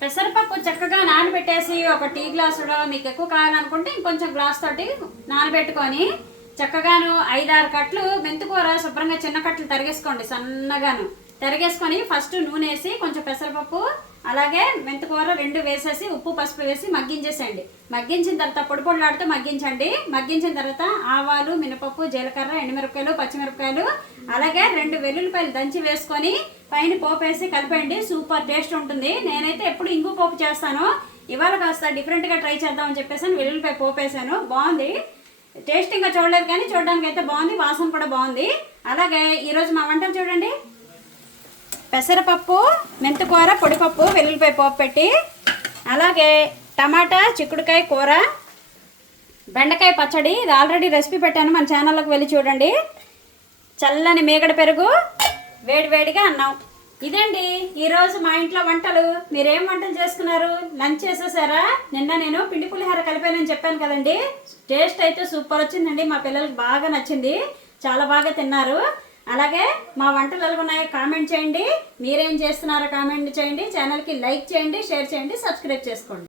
పెసరపప్పు చక్కగా నానబెట్టేసి ఒక టీ గ్లాసులో మీకు ఎక్కువ కావాలనుకుంటే ఇంకొంచెం గ్లాస్ తోటి నానబెట్టుకొని చక్కగాను 5-6 కట్లు మెంతికూర శుభ్రంగా చిన్న కట్లు తరిగేసుకోండి, సన్నగాను తరిగేసుకొని ఫస్ట్ నూనె వేసి కొంచెం పెసరపప్పు అలాగే మెంతికూర 2 వేసేసి ఉప్పు పసుపు వేసి మగ్గించేసేయండి. మగ్గించిన తర్వాత పొడి పొడిలాడుతూ మగ్గించండి. మగ్గించిన తర్వాత ఆవాలు, మినపప్పు, జీలకర్ర, ఎండుమిరపకాయలు, పచ్చిమిరపకాయలు అలాగే 2 వెల్లుల్లిపాయలు దంచి వేసుకొని పైన పోపు వేసి కలిపండి. సూపర్ టేస్ట్ ఉంటుంది. నేనైతే ఎప్పుడు ఇంగు పోపు చేస్తాను, ఇవాళ కాస్త డిఫరెంట్గా ట్రై చేద్దామని చెప్పేసి వెల్లుల్లిపాయ పోపు వేసాను. బాగుంది, టేస్టింగ్గా చూడలేదు కానీ చూడడానికి అయితే బాగుంది, వాసన కూడా బాగుంది. అలాగే ఈరోజు మా వంటలు చూడండి, పెసరపప్పు, మెంతికూర, పొడిపప్పు, వెల్లుల్లిపాయ పోపు పెట్టి అలాగే టమాటా చిక్కుడుకాయ కూర, బెండకాయ పచ్చడి. ఇది ఆల్రెడీ రెసిపీ పెట్టాను, మన ఛానల్లోకి వెళ్ళి చూడండి. చల్లని మీగడ పెరుగు, వేడివేడిగా అన్నం. ఇదండి ఈరోజు మా ఇంట్లో వంటలు. మీరేం వంటలు చేసుకున్నారు? లంచ్ చేసేసారా? నిన్న నేను పిండి పులిహోర కలిపానని చెప్పాను కదండి. టేస్ట్ అయితే సూపర్ వచ్చిందండి, మా పిల్లలకి బాగా నచ్చింది, చాలా బాగా తిన్నారు. అలాగే మా వంటలు ఎలాగున్నాయో కామెంట్ చేయండి. మీరేం చేస్తున్నారో కామెంట్ చేయండి. ఛానల్కి లైక్ చేయండి, షేర్ చేయండి, సబ్స్క్రైబ్ చేసుకోండి.